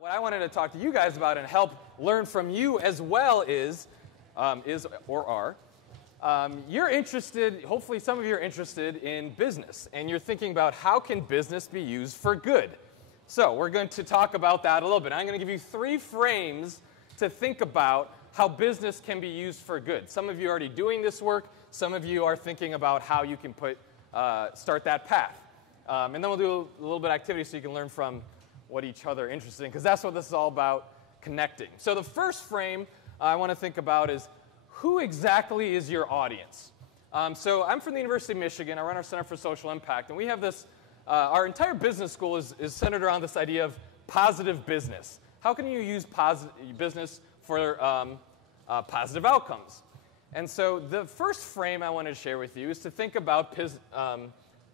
What I wanted to talk to you guys about and help learn from you as well is you're interested, hopefully some of you are interested in business, and you're thinking about how can business be used for good. So we're going to talk about that a little bit. I'm going to give you 3 frames to think about how business can be used for good. Some of you are already doing this work. Some of you are thinking about how you can start that path. And then we'll do a little bit of activity so you can learn from what each other are interested in, because that's what this is all about, connecting. So the first frame I want to think about is, who exactly is your audience? So I'm from the University of Michigan. I run our Center for Social Impact, and we have this, our entire business school is centered around this idea of positive business. How can you use business for positive outcomes? And so the first frame I want to share with you is to think about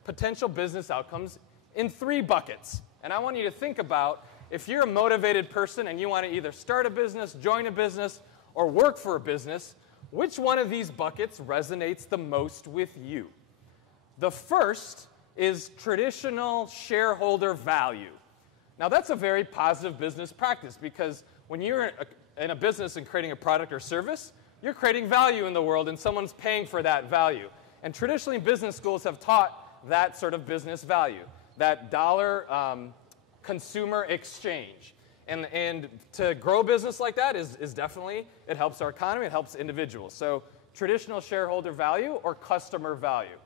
potential business outcomes in 3 buckets. And I want you to think about, if you're a motivated person and you want to either start a business, join a business, or work for a business, which one of these buckets resonates the most with you? The first is traditional shareholder value. Now, that's a very positive business practice, because when you're in a business and creating a product or service, you're creating value in the world, and someone's paying for that value. And traditionally, business schools have taught that sort of business value, that dollar consumer exchange. And to grow a business like that is definitely, it helps our economy, it helps individuals. So traditional shareholder value or customer value.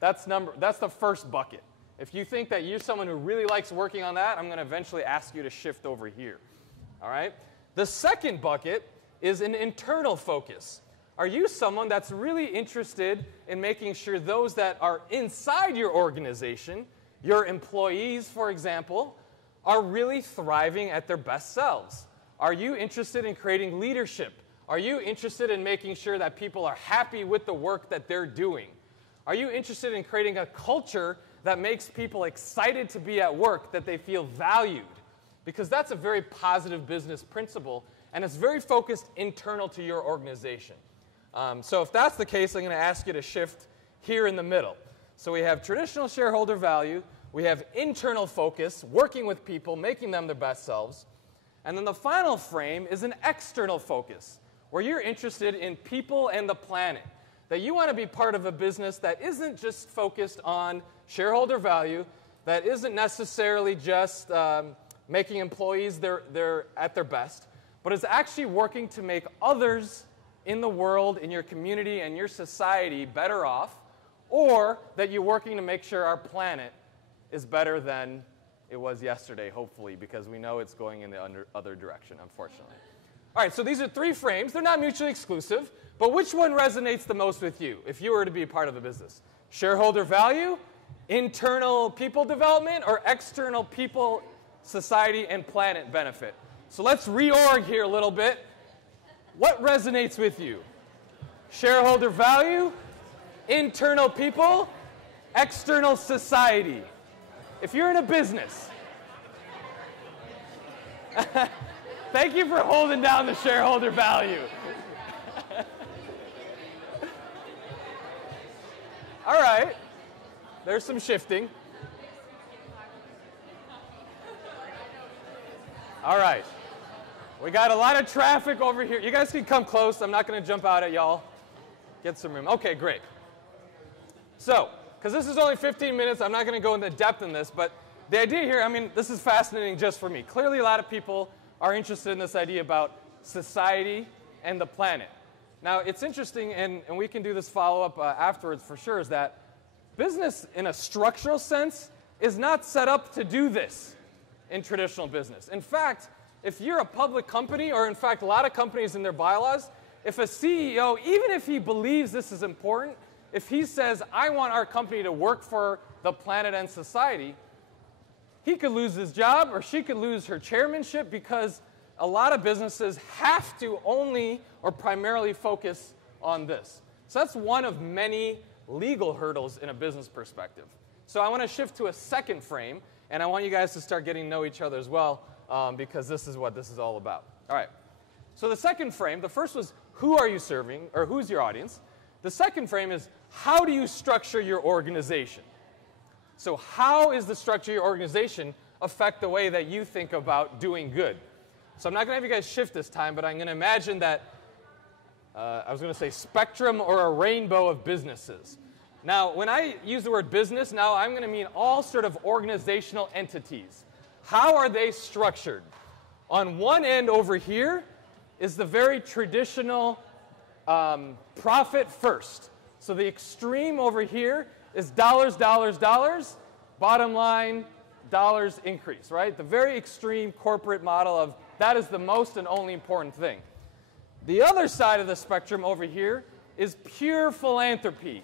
That's the first bucket. If you think that you're someone who really likes working on that, I'm going to eventually ask you to shift over here. All right? The second bucket is an internal focus. Are you someone that's really interested in making sure those that are inside your organization, your employees, for example, are really thriving at their best selves? Are you interested in creating leadership? Are you interested in making sure that people are happy with the work that they're doing? Are you interested in creating a culture that makes people excited to be at work, that they feel valued? Because that's a very positive business principle, and it's very focused internal to your organization. So if that's the case, I'm going to ask you to shift here in the middle. So we have traditional shareholder value, we have internal focus, working with people, making them their best selves, and then the final frame is an external focus, where you're interested in people and the planet, that you want to be part of a business that isn't just focused on shareholder value, that isn't necessarily just making employees at their best, but is actually working to make others in the world, in your community, and your society better off, or that you're working to make sure our planet is better than it was yesterday, hopefully, because we know it's going in the other direction, unfortunately. All right, so these are 3 frames. They're not mutually exclusive, but which one resonates the most with you if you were to be a part of a business? Shareholder value, internal people development, or external people, society, and planet benefit? So let's reorg here a little bit. What resonates with you? Shareholder value, internal people, external society. If you're in a business, thank you for holding down the shareholder value. All right, there's some shifting. All right, we got a lot of traffic over here. You guys can come close. I'm not going to jump out at y'all. Get some room. Okay, great. So, because this is only 15 minutes, I'm not going to go into depth in this, but the idea here, I mean, this is fascinating just for me. Clearly, a lot of people are interested in this idea about society and the planet. Now, it's interesting, and we can do this follow-up afterwards for sure, is that business, in a structural sense, is not set up to do this in traditional business. In fact, if you're a public company, or in fact, a lot of companies in their bylaws, if a CEO, even if he believes this is important, if he says, I want our company to work for the planet and society, he could lose his job or she could lose her chairmanship, because a lot of businesses have to only or primarily focus on this. So that's one of many legal hurdles in a business perspective. So I want to shift to a second frame, and I want you guys to start getting to know each other as well, because this is what this is all about. All right. So the second frame, the first was who are you serving, or who's your audience? The second frame is how do you structure your organization? So how is the structure of your organization affect the way that you think about doing good. So I'm not going to have you guys shift this time, but I'm going to imagine that, I was going to say spectrum or a rainbow of businesses. Now, when I use the word business, now I'm going to mean all sort of organizational entities. How are they structured? On one end over here is the very traditional profit first. So the extreme over here is dollars, dollars, dollars, bottom line, dollars increase, right? The very extreme corporate model of that is the most and only important thing. The other side of the spectrum over here is pure philanthropy.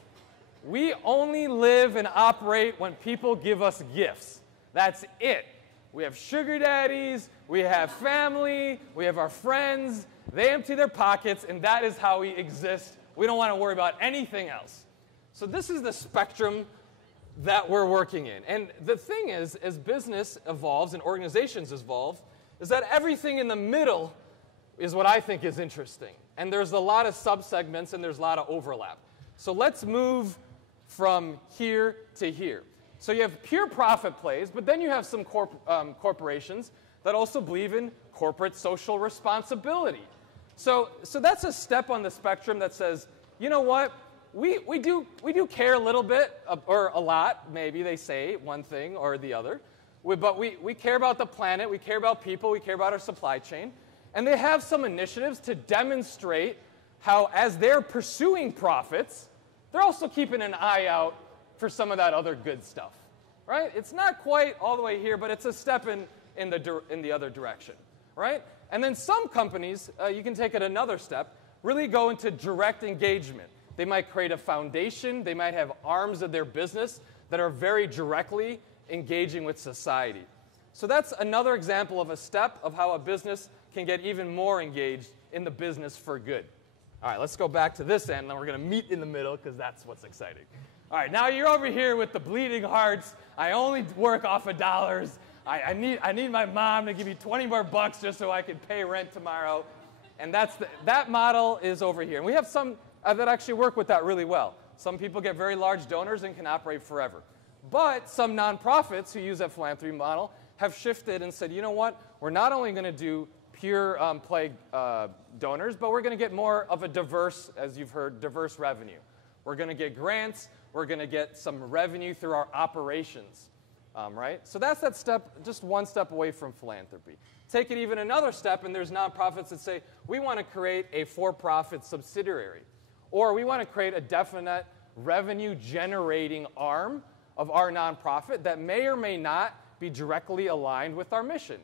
We only live and operate when people give us gifts. That's it. We have sugar daddies, we have family, we have our friends. They empty their pockets, and that is how we exist. We don't want to worry about anything else. So this is the spectrum that we're working in. And the thing is, as business evolves and organizations evolve, is that everything in the middle is what I think is interesting. And there's a lot of subsegments, and there's a lot of overlap. So let's move from here to here. So you have pure profit plays, but then you have some corporations that also believe in corporate social responsibility. So that's a step on the spectrum that says, you know what, we do care a little bit, or a lot, maybe they say one thing or the other, but we care about the planet, we care about people, we care about our supply chain, and they have some initiatives to demonstrate how as they're pursuing profits, they're also keeping an eye out for some of that other good stuff, right? It's not quite all the way here, but it's a step in the other direction, right? And then some companies, you can take it another step, really go into direct engagement. They might create a foundation. They might have arms of their business that are very directly engaging with society. So that's another example of a step of how a business can get even more engaged in the business for good. All right, let's go back to this end, and we're going to meet in the middle because that's what's exciting. All right, now you're over here with the bleeding hearts. I only work off of dollars. I need my mom to give me 20 more bucks just so I can pay rent tomorrow. And that model is over here. And we have some that actually work with that really well. Some people get very large donors and can operate forever. But some nonprofits who use that philanthropy model have shifted and said, you know what, we're not only going to do pure play donors, but we're going to get more of a diverse, as you've heard, diverse revenue. We're going to get grants. We're going to get some revenue through our operations, right? So that's that step, just one step away from philanthropy. Take it even another step, and there's nonprofits that say, we want to create a for-profit subsidiary, or we want to create a definite revenue-generating arm of our nonprofit that may or may not be directly aligned with our mission.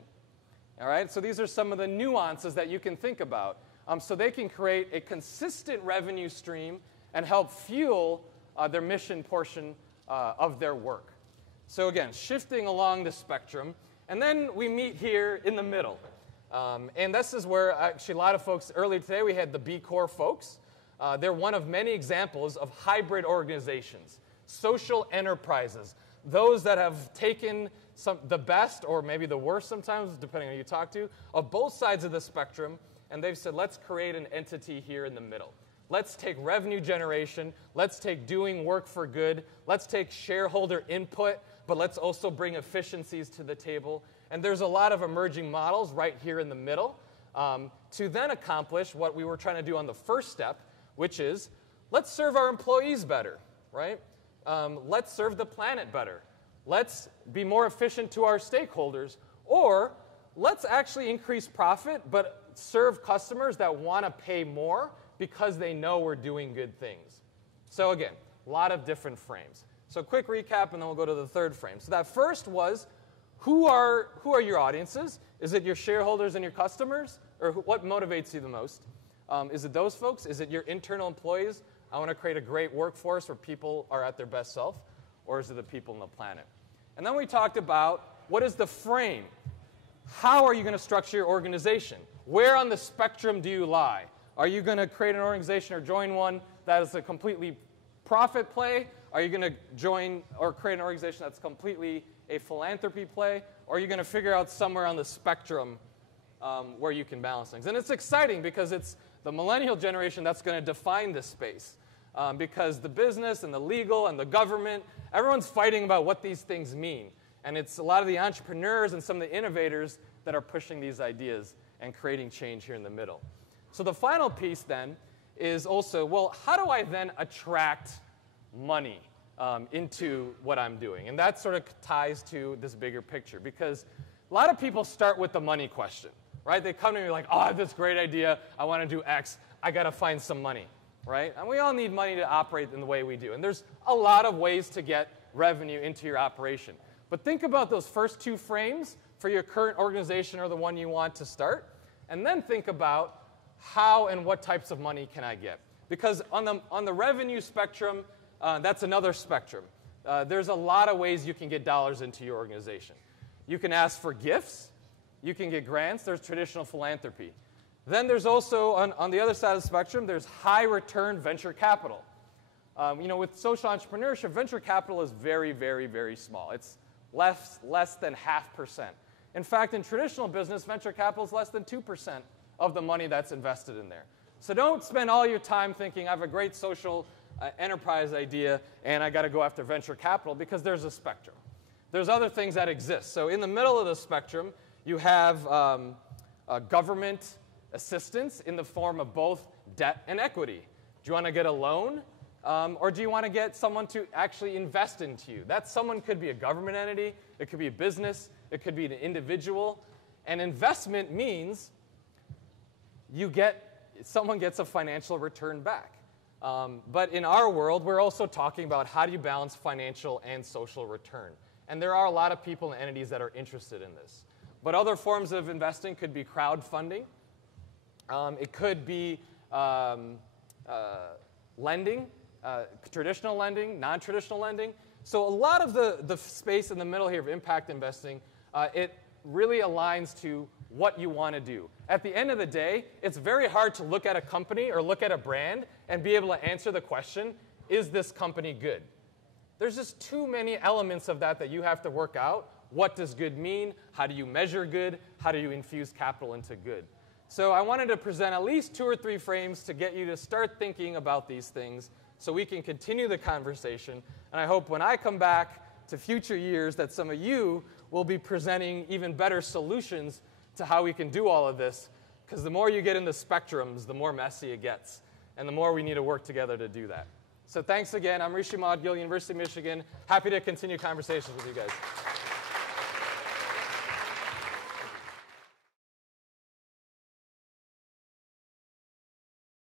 All right, so these are some of the nuances that you can think about. So they can create a consistent revenue stream and help fuel their mission portion of their work. So again, shifting along the spectrum. And then we meet here in the middle. And this is where actually a lot of folks, earlier today we had the B Corps folks. They're one of many examples of hybrid organizations, social enterprises, those that have taken the best or maybe the worst sometimes, depending on who you talk to, of both sides of the spectrum, and they've said, let's create an entity here in the middle. Let's take revenue generation, let's take doing work for good, let's take shareholder input, but let's also bring efficiencies to the table. And there's a lot of emerging models right here in the middle to then accomplish what we were trying to do on the first step, which is let's serve our employees better, right? Let's serve the planet better. Let's be more efficient to our stakeholders, or let's actually increase profit but serve customers that want to pay more because they know we're doing good things. So again, a lot of different frames. So quick recap, and then we'll go to the third frame. So that first was, who are your audiences? Is it your shareholders and your customers? Or what motivates you the most? Is it those folks? Is it your internal employees? I want to create a great workforce where people are at their best self. Or is it the people on the planet? And then we talked about, what is the frame? How are you going to structure your organization? Where on the spectrum do you lie? Are you going to create an organization or join one that is a completely profit play? Are you going to join or create an organization that's completely a philanthropy play? Or are you going to figure out somewhere on the spectrum where you can balance things? And it's exciting because it's the millennial generation that's going to define this space. Because the business and the legal and the government, everyone's fighting about what these things mean. And it's a lot of the entrepreneurs and some of the innovators that are pushing these ideas and creating change here in the middle. So the final piece then is also, well, how do I then attract money into what I'm doing? And that sort of ties to this bigger picture, because a lot of people start with the money question, right? They come to me like, oh, I have this great idea. I want to do X. I got to find some money, right? And we all need money to operate in the way we do. And there's a lot of ways to get revenue into your operation. But think about those first two frames for your current organization or the one you want to start, and then think about how and what types of money can I get? Because on the revenue spectrum, that's another spectrum. There's a lot of ways you can get dollars into your organization. You can ask for gifts. You can get grants. There's traditional philanthropy. Then there's also, on the other side of the spectrum, there's high-return venture capital. With social entrepreneurship, venture capital is very, very, very small. It's less than 0.5%. In fact, in traditional business, venture capital is less than 2% of the money that's invested in there. So don't spend all your time thinking, I have a great social enterprise idea and I got to go after venture capital, because there's a spectrum. There's other things that exist. So in the middle of the spectrum, you have government assistance in the form of both debt and equity. Do you want to get a loan? Or do you want to get someone to actually invest into you? That someone could be a government entity, it could be a business, it could be an individual. And investment means someone gets a financial return back. But in our world, we're also talking about how do you balance financial and social return. And there are a lot of people and entities that are interested in this. But other forms of investing could be crowdfunding. It could be lending, traditional lending, non-traditional lending. So a lot of the space in the middle here of impact investing, it really aligns to what you want to do. At the end of the day, it's very hard to look at a company or look at a brand and be able to answer the question, is this company good? There's just too many elements of that you have to work out. What does good mean? How do you measure good? How do you infuse capital into good? So I wanted to present at least 2 or 3 frames to get you to start thinking about these things so we can continue the conversation. And I hope when I come back to future years that some of you will be presenting even better solutions to how we can do all of this, because the more you get into spectrums, the more messy it gets, and the more we need to work together to do that. So thanks again. I'm Rishi Moudgil, University of Michigan. Happy to continue conversations with you guys.